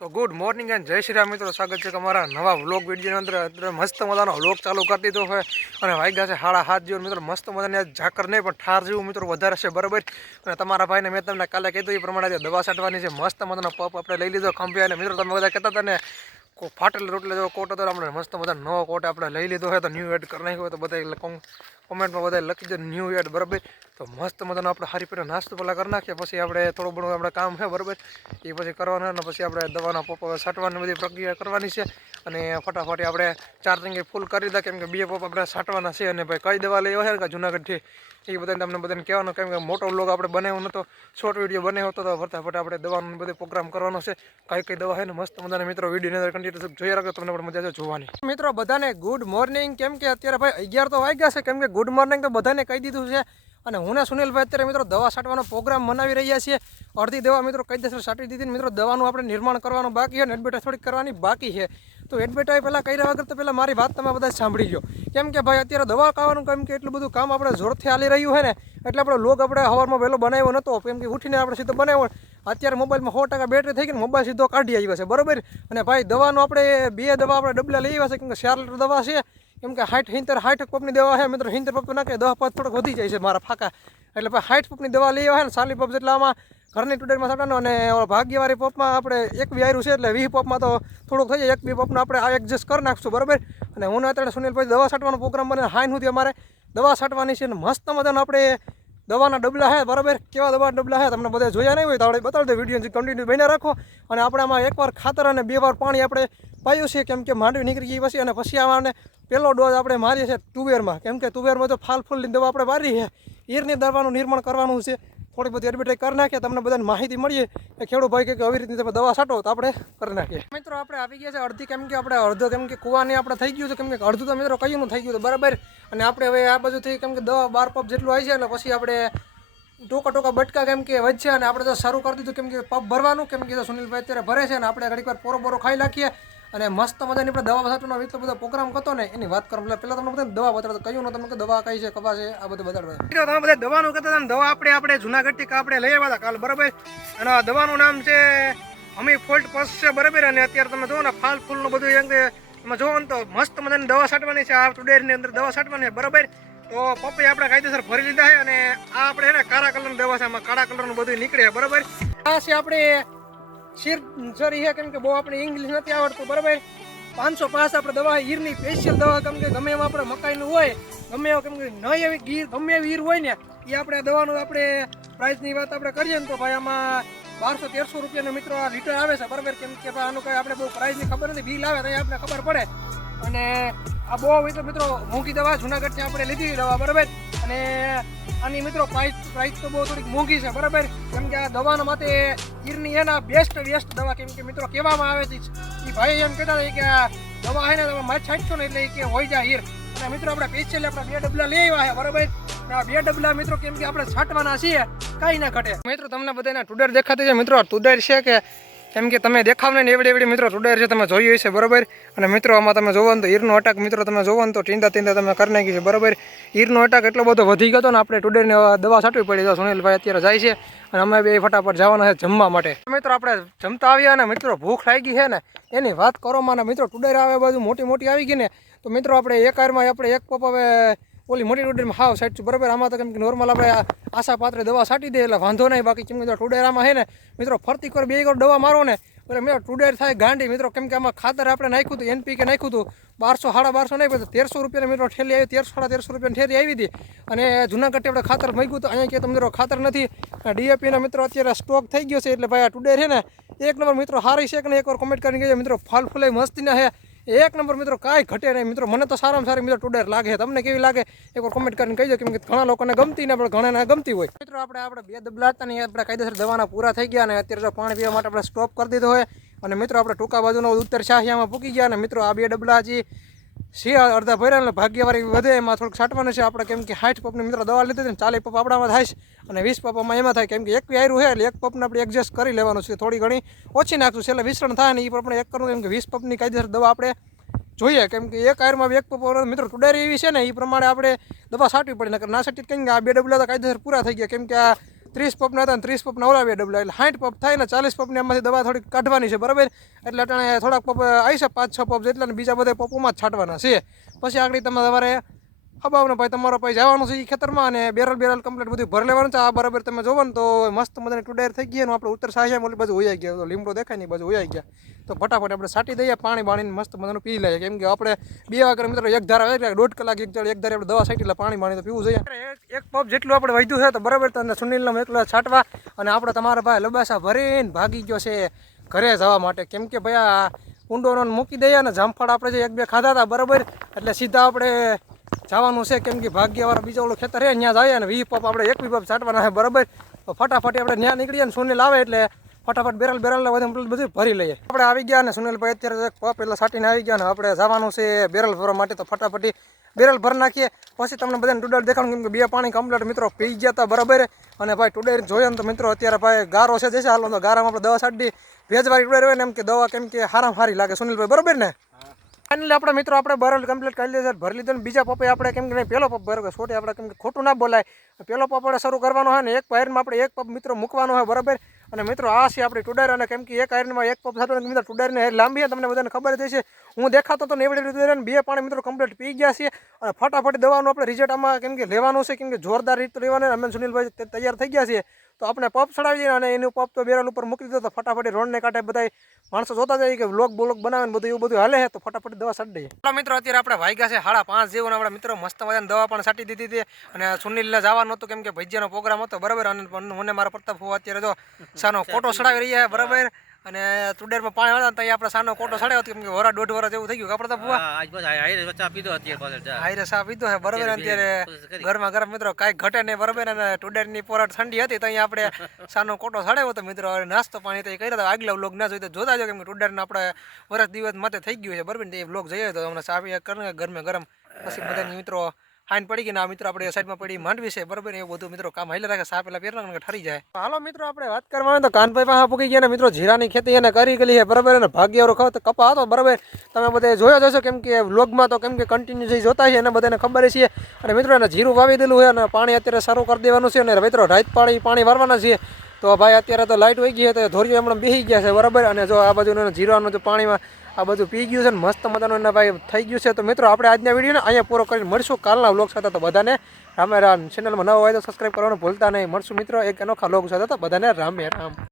તો good morning and જય શ્રી રામ મિત્રો. સ્વાગત છે તમારા નવા વ્લોગ વિડીયોની અંદર. મસ્ત મજાનો વ્લોગ ચાલુ કરી દીધો હોય અને વાગ્યા છે હાડા હાથ જેવું. મિત્રો મસ્ત મજાની ઝાકર નહીં, પણ ઠાર જેવું મિત્રો વધારે છે, બરાબર? અને તમારા ભાઈને મેં તમને કાલે કીધું એ પ્રમાણે આજે દવા છાંટવાની છે. મસ્ત મજાનો પપ આપણે લઈ લીધો, ખંભે. અને મિત્રો તમે બધા કહેતા હતા ને ફાટેલ રોટલે જેવો કોટ હતો આપણે મસ્ત મજા નવો કોટ આપણે લઈ લીધો હોય તો ન્યૂ એડ કરી નાખ્યો હોય તો બધા કોમેન્ટમાં બધા લખી દે ન્યૂ એડ બરાબર? તો મસ્ત મજાનો આપણે હારી પેટે નાસ્તો પહેલાં કરી નાખીએ, પછી આપણે થોડું ઘણું આપણે કામ છે બરાબર? એ પછી કરવાનું અને પછી આપણે દવાના પપ છાંટવાની બધી પ્રક્રિયા કરવાની છે. અને ફટાફટ આપણે ચાર્જિંગ ફૂલ કરી દે, કેમ કે બે પપ આપણે છાંટવાના છે અને ભાઈ કઈ દવા લેવા છે કે જુનાગઢથી એ બધાને તમને બધાને કહેવાનું, કેમ કે મોટો લોગ આપણે બનાવ્યો નહોતો શોર્ટ વીડિયો બનાવ્યો હતો, તો ફટાફટ આપણે દવાનો બધો પ્રોગ્રામ કરવાનો છે. કઈ કઈ દવા છે ને મસ્ત મજાના મિત્રો વિડીયોની અંદર કન્ટિન્યુ જોઈ રાખો તમને પણ મજા છે જોવાની. મિત્રો, બધાને ગુડ મોર્નિંગ કેમ કે અત્યારે ભાઈ અગિયાર તો વાગ્યા છે, કેમ કે ગુડ મોર્નિંગ તો બધાને કહી દીધું છે. અને હું ને સુનિલભાઈ અત્યારે મિત્રો દવા છાંટવાનો પ્રોગ્રામ મનાવી રહ્યા છીએ. અડધી દવા મિત્રો કાયદેસર છાંટી દીધી મિત્રો દવાનું આપણે નિર્માણ કરવાનું બાકી છે અને એડવર્ટાઈઝ થોડીક કરવાની બાકી છે. તો એડવર્ટાઈઝ પહેલાં કર્યા વગર તો પહેલાં મારી વાત તમે બધા સાંભળી લો કેમ કે ભાઈ અત્યારે દવા ખાવાનું કેમ કે એટલું બધું કામ આપણે જોરથી હાલી રહ્યું છે ને, એટલે આપણો લોગ આપણે હવારમાં વહેલો બનાવ્યો નહોતો કેમ કે ઉઠીને આપણે સીધો બનાવ્યો. અત્યારે મોબાઈલમાં સો ટકા બેટરી થઈ ગઈ મોબાઈલ સીધો કાઢી આવ્યો છે. બરોબર? અને ભાઈ દવાનું આપણે બે દવા આપણે ડબલા લઈ આવ્યા છે, કેમ કે ચાર લીટર દવા છે. કેમ કે હાઈટ હિંતર, હાઈટ પપની દવા છે મિત્રો હિંતર પપ નાખે, દહ પાંચ થોડોક વધી જાય છે મારા ફાકા. એટલે ભાઈ હાઈટ પપની દવા લઈ આવે ને, સાલી પપ જેટલા આમાં ઘરની ટુડેટમાં સાટાનો અને ભાગ્યવારી પપમાં આપણે એક બી આવ્યું છે, એટલે વીસ પપમાં તો થોડુંક થઈ જાય, એક બી પપનું આપણે આ એડજસ્ટ કરી નાખશું, બરાબર? અને હું અત્યારે સુનિલભાઈ દવા છાંટવાનો પ્રોગ્રામ બને, હાઈન સુધી અમારે દવા છાંટવાની છે અને મસ્ત મજાનો આપણે દવાના ડબલા હે, બરાબર? કેવા દવા ડબલા હે, તમને બધા જોયા નહીં હોય તો આપણે બતાવી દો વીડિયો કન્ટિન્યુ બને રાખો. અને આપણે આમાં એકવાર ખાતર અને બે વાર પાણી આપણે પાયું છે, કેમ કે માંડવી નીકળી ગઈ પછી, અને પછી આમાં પહેલો ડોઝ આપણે મારીએ છીએ તુવેરમાં. કેમ કે તુવેરમાં તો ફાલ ફૂલની દવા આપણે મારી છે. ઈરની દવાનું નિર્માણ કરવાનું છે. થોડી બધી એડવર્ટાઈઝ કરી નાખીએ, તમને બધાને માહિતી મળીએ કે ખેડૂત ભાઈ કે આવી રીતની તમે દવા છાંટો તો આપણે કરી નાખીએ. મિત્રો, આપણે આવી ગયા છે અડધી, કેમ કે આપણે અડધો, કેમ કે કુવાની આપણે થઈ ગયું છે, કેમ કે અડધું તો મિત્રો કયું થઈ ગયું હતું બરાબર? અને આપણે હવે આ બાજુથી, કેમ કે દવા બાર પપ જેટલું આવી છે એટલે પછી આપણે ટોકા ટોકા બટકા, કેમ કે વધશે અને આપણે તો શરૂ કરી દીધું, કેમ કે પપ ભરવાનું, કેમ કે સુનિલભાઈ અત્યારે ભરે છે અને આપણે ઘડીક વાર પોરો પોરો ખાઈ નાખીએ. અને મસ્ત મજાની આપણે દવા છાંટવાનો એટલો બધો પ્રોગ્રામ કરતો ને એની વાત કરો એટલે પહેલાં તમને બધા દવા બતાડતો કહ્યું ને તમને કે દવા કઈ છે કપા છે આ બધું બતાડવા તમે બધા દવાનું કહેતા હતા દવા આપણે આપણે જુનાગઢથી આપણે લઈ આવ્યા હતા કાલ બરાબર? અને આ દવાનું નામ છે અમી ફોલ્ટ પસ છે બરાબર? અને અત્યારે તમે જુઓ ને ફાલ ફૂલનું બધું એમ કે તમે જુઓ ને તો મસ્ત મજાની દવા છાંટવાની છે આ ટુડેરની અંદર દવા છાંટવાની છે બરાબર? તો પપ્પી આપણે કાયદેસર ભરી લીધા છે અને આ આપણે ને કાળા કલરની દવા છે આમાં કાળા કલરનું બધું નીકળે બરાબર? આ છે આપણે શીર સરી છે કેમ કે બહુ આપણે ઇંગ્લિશ નથી આવડતું, બરાબર? પાંચસો પાસ આપણે દવા ઈરની સ્પેશિયલ દવા, કેમ કે ગમે એમાં આપણે મકાઈનું હોય, ગમે એવું, કેમ કે ન એવી ગીર, ગમે એવી ઈર હોય ને, એ આપણે દવાનું આપણે પ્રાઇસની વાત આપણે કરીએ ને તો ભાઈ આમાં બારસો તેરસો રૂપિયાનો મિત્રો આ લીટર આવે છે, બરાબર? કેમ કે આનું કાંઈ આપણે બહુ પ્રાઇસની ખબર નથી, બિલ આવે તો આપણે ખબર પડે. અને આ બહુ મિત્રો મિત્રો મોંઘી દવા જુનાગઢથી આપણે લીધી દવા, બરાબર? અને આની મિત્રો પ્રાઇસ પ્રાઇસ તો બહુ થોડીક મોંઘી છે, બરાબર? કેમ કે આ દવાના માટે ઈરની એના બેસ્ટ બેસ્ટ દવા, કેમ કે મિત્રો કહેવામાં આવે છે એ ભાઈ એમ કહેતા હતા કે આ દવા છે ને તમે માછ છાંટશો ને એટલે કે હોય જાય હીર. અને મિત્રો આપણે સ્પેશિયલ આપણે બે ડબલા લઈ આવ્યા છે, બરાબર? આ બે ડબલા મિત્રો કેમ કે આપણે છાંટવાના છીએ, કાંઈ ના ઘટે. મિત્રો, તમને બધાને ટુડર દેખાતી છે, મિત્રો ટુડર છે કે કેમ કે તમે દેખાવને ને એવડી એવડી મિત્રો ટુડર છે, તમે જોયું હશે, બરાબર? અને મિત્રો, આમાં તમે જોવો ને તો ઈરનો અટક મિત્રો, તમે જોવો ને તો ટીંદા ટીંદા તમે કરી નાખી છે, બરાબર? ઈરનો અટક એટલો બધો વધી ગયો ને આપણે ટુડરને દવા છાંટવી પડી તો સુનિલભાઈ અત્યારે જાય છે અને અમે બે ફટાફટ જવાના છે જમવા માટે. મિત્રો, આપણે જમતા આવ્યા અને મિત્રો, ભૂખ લાગી છે ને, એની વાત કરો માં મિત્રો ટુડેર આવે બાજુ મોટી મોટી આવી ગઈ ને, તો મિત્રો, આપણે એક આરમાં આપણે એક પપ હવે ઓલી મોટી ટુડરમાં હાવ સાઈડ બરાબર, આમાં તો કેમ કે નોર્મલ આપણે આશા પાત્રે દવા છાંટી દે એટલે વાંધો નહીં. બાકી કેમ કે ટુડેરામાં છે ને, મિત્રો, ફરતી કર બે કર દવા મારો ને, એટલે મિત્રો ટુડેર થાય ગાંડી. મિત્રો, કેમ કે આમાં ખાતર આપણે નાખ્યું હતું, એનપીકે નાખ્યું હતું, બારસો સાડા બારસો નહીં, પણ તેરસો રૂપિયાની મિત્રો ઠેલી આવી, તેરસો સાડા તેરસો રૂપિયાની ઠેલી આવી હતી. અને જૂનાગઢથી આપણે ખાતર મૂક્યું હતું. અહીંયા કે તો મિત્રો ખાતર નથી. ડીએપીના મિત્રો અત્યારે સ્ટોક થઈ ગયો છે. એટલે ભાઈ આ ટુડેર છે ને, એક નંબર મિત્રો, હારી છે કે એક એકવાર કોમેન્ટ કરીને કહેજો. મિત્રો, ફાલ ફૂલે મસ્તીના છે એક નંબર મિત્રો કાંઈ ઘટે નહીં. મિત્રો, મને તો સારામાં સારી મિત્રો ટુડેર લાગે તમને કેવી લાગે? એકવાર કોમેન્ટ કરીને કહીજો, કેમ કે ઘણા લોકોને ગમતી ને પણ ઘણાને ગમતી હોય. મિત્રો, આપણે આપણે બે દબલા હતા ને આપણે કાયદેસર દવાના પૂરા થઈ ગયા અને અત્યારે જો પાણી પીવા માટે આપણે સ્ટોપ કરી દીધો હોય અને મિત્રો, આપણે ટૂંકા બાજુનો ઉત્તર શાહિયામાં પૂકી ગયા અને મિત્રો, આ બે ડબલા હજી છે અડધા ભર્યા એટલે ભાગ્યવાળી વધે એમાં થોડુંક છાંટવાનું છે. આપણે કેમ કે સાઠ પપની મિત્રો દવા લીધી હતી ચાલીસ પપ આપણામાં થાય છે. અને વીસ પપમાં એમાં થાય. કેમ કે એક આવ્યું છે એટલે એક પપને આપણે એડજસ્ટ કરી લેવાનું છે. થોડી ઘણી ઓછી નાખશું. એટલે વિસરણ થાય ને એ પણ આપણે એક કરવું કેમ કે વીસ પપની કાયદેસર દવા આપણે જોઈએ. કેમ કે એક આયરમાં એક પપ મિત્રો ટુડારી એવી છે ને એ પ્રમાણે આપણે દવા છાંટવી પડે. નકર ના છાંટી કંઈ આ બે ડબલા તો કાયદેસર પૂરા થઈ ગયા. કેમ કે આ ત્રીસ પપના હતા ને ત્રીસ પપ નવરાવીએ ડબલા એટલે સાઠ પપ થાય ને ચાલીસ પપની એમાંથી દવા થોડીક કાઢવાની છે, બરાબર? એટલે અટાણે થોડાક પપ આવી છે, પાંચ છ પપ જેટલા ને બીજા બધા પપોમાં જ છાંટવાના છે. પછી આગળ તમે તમારે હબાવને ભાઈ, તમારો ભાઈ જવાનું છે એ ખેતરમાં અને બેરલ બેરલ કમ્પ્લીટ બધું ભર લેવાનું છે. આ બરાબર તમે જોવો ને તો મસ્ત મજાની ટુડાયર થઈ ગઈ અને આપણે ઉત્તર સાહેબ ઓલી બાજુ હોઈ ગયા. તો લીમડો દેખાય ને બધું હોઈ ગયા. તો ફટાફટ આપણે સાટી દઈએ, પાણી બાણીને મસ્ત મજાનું પી લઈએ. કેમ કે આપણે બે વાગે મિત્રો એક ધારા એટલે દોઢ કલાક એક જળ એક ધારે આપણે દવા સાટી એટલે પાણી બાણી તો પીવું જોઈએ. એક- પપ જેટલું આપણે વધ્યું છે તો બરાબર તમને સુનિલનો એકલો છાંટવા અને આપણે તમારા ભાઈ લબાસા ભરીને ભાગી ગયો છે ઘરે જવા માટે. કેમ કે ભાઈ આ ઊંડોનો મૂકી દઈએ ને જામફળ આપણે જે એક બે ખાધા હતા બરાબર, એટલે સીધા આપણે જવાનું છે કેમ કે ભાગ્યવાળા બીજા ઓલું ખેતર છે ત્યાં જાય અને વી પપ આપણે એક પપ છાંટવાના છે, બરાબર? તો ફટાફટ આપણે ત્યાં નીકળીએ અને સુનિલ આવે એટલે ફટાફટ બેરલ બેરલ બધું ભરી લઈએ. આપણે આવી ગયા અને સુનિલભાઈ અત્યારે એક પપ એટલે છાંટીને આવી ગયા ને આપણે જવાનું છે બેરલ ભરવા માટે, તો ફટાફટી બેરલ ભરી નાખીએ. પછી તમને બધાને ટુડર દેખાડું, કેમ કે બે પાણી કમ્પ્લીટ મિત્રો પી ગયા હતા બરાબર? અને ભાઈ ટુડર જોઈએ તો મિત્રો અત્યારે ભાઈ ગારો છે જશે હાલો તો ગારામાં આપણે દવા છાંટી, ભેજવાળી ટુડર હોય ને એમ કે દવા કેમ કે હારામ હારી લાગે સુનિલભાઈ બરાબર ને? ફાઇનલી આપણે મિત્રો, આપણે બરલ કમ્પ્લીટ કરી લીધો ભરી લીધો બીજા પપ્પે આપણે કેમ કે નહીં, પેલો પપ બરાબર છોટે, આપણે કેમ કે ખોટું ના બોલાય. પહેલો પપ આપણે શરૂ કરવાનો હોય ને, એક પાયરમાં આપણે એક પપ મિત્રો મૂકવાનો હોય, બરાબર? અને મિત્રો, આ છે આપણી ટુડાર અને કેમ કે એક આયરમાં એક પપ થતો મિત્રો ટુડારની હેર લાંબી છે, તમને બધાને ખબર જ છે હું દેખાતો તો એવડી રીતે બે પાણી મિત્રો કમ્પ્લીટ પી ગયા છે. અને ફટાફટ દવાનું આપણે રિઝલ્ટ આમાં કેમ કે લેવાનું છે, કેમ કે જોરદાર રીત લેવાનું અમે સુનિલભાઈ તૈયાર થઈ ગયા છે તો આપણે પપ ચડાવી દઈએ અને એનું પપ તો બેરલ ઉપર મૂકી દીધો તો ફટાફટ રોડને કાંઠે બધા માણસો જોતા જાય કે બ્લોક બ્લોક બનાવે ને બધું એવું બધું હાલે છે તો ફટાફટ દવા છાડી દઈએ. આપણા મિત્રો અત્યારે આપણે વાગ્યા છે સાડા પાંચ જેવું આપણા મિત્રો મસ્ત મજાની દવા પણ છાંટી દીધી હતી અને સુનિલને જવાનું હતું કેમ કે ભજીયાનો પ્રોગ્રામ હતો બરાબર? અને મને મારા પ્રતાપ અત્યારે જો સાનો ફોટો ચડાવી રહ્યા છે બરાબર? અને તુડેરમાં પાણી વાળતા ત્યાં આપણે સાનો કોટો હતો કેમ કે વરા દોઢ વરા જેવું થઈ ગયું. આપણે તો ભૂવા. આજ બસ આયરે વચ્ચા પીધો અત્યારે પાછળ ચા. હાઈરે સા પીધો છે બરાબર. અત્યારે ઘરમાં ગરમ મિત્રો કાંઈ ઘટે નહીં બરાબર. અને ટુડેરની પોરાટ ઠંડી હતી ત્યાં આપણે સાનો કોટો ચડાવ્યો હતો મિત્રો. હવે નાસ્તો પાણી તો એ કર્યા હતા. આગલા વ્લોગ ના જોઈ તો જોતા જો કેમ કે ટુડેરને આપણે વર્ષ દિવસ માટે થઈ ગયું છે બરાબર. ને એ વ્લોગ જઈએ તો હમણાં ચા પીએ કરીને ગરમે ગરમ. પછી બધા મિત્રો હાઈન પડી ગઈ ના મિત્રો આપણે સાઈડમાં પડી માંડવી છે. બરાબર એ બધું મિત્રો કામ હાલે રાખે. સા પેલા પહેરલા ઠરી જાય. હાલો મિત્રો, આપણે વાત કરવાની તો કાનભાઈ પાસે પૂકી ગયા ને મિત્રો, જીરાની ખેતી એને કરી ગયેલી છે. બરાબર અને ભાગ્યવાળો ખાવ તો કપા હતો, બરાબર. તમે બધા જોયો જશો કેમ કે વ્લોગમાં તો કેમ કે કન્ટિન્યુ જઈ જોતા છે એને બધાને ખબર છે. અને મિત્રો, એને જીરું વાવી દેલું છે અને પાણી અત્યારે સારું કરી દેવાનું છે અને મિત્રો, રાત પાણી પાણી વારવાના છે તો ભાઈ, અત્યારે તો લાઇટ વહી ગઈ છે, તો ધોરીઓ હમણાં બેસી ગયા છે, બરાબર. અને જો આ બાજુ જીરવાનું જો પાણીમાં આ બધું પી ગયું છે ને મસ્ત મજાનું એના ભાઈ થઈ ગયું છે. તો મિત્રો, આપણે આજના વિડીયોને અહીંયા પૂરો કરીને મળશું. કાલના વ્લોગ સાથે તો બધાને રામે રામ. ચેનલમાં ન હોય તો સબસ્ક્રાઈબ કરવાનું ભૂલતા નહીં. મળશું મિત્રો, એક અનોખા વ્લોગ સાથે તો બધાને રામે રામ.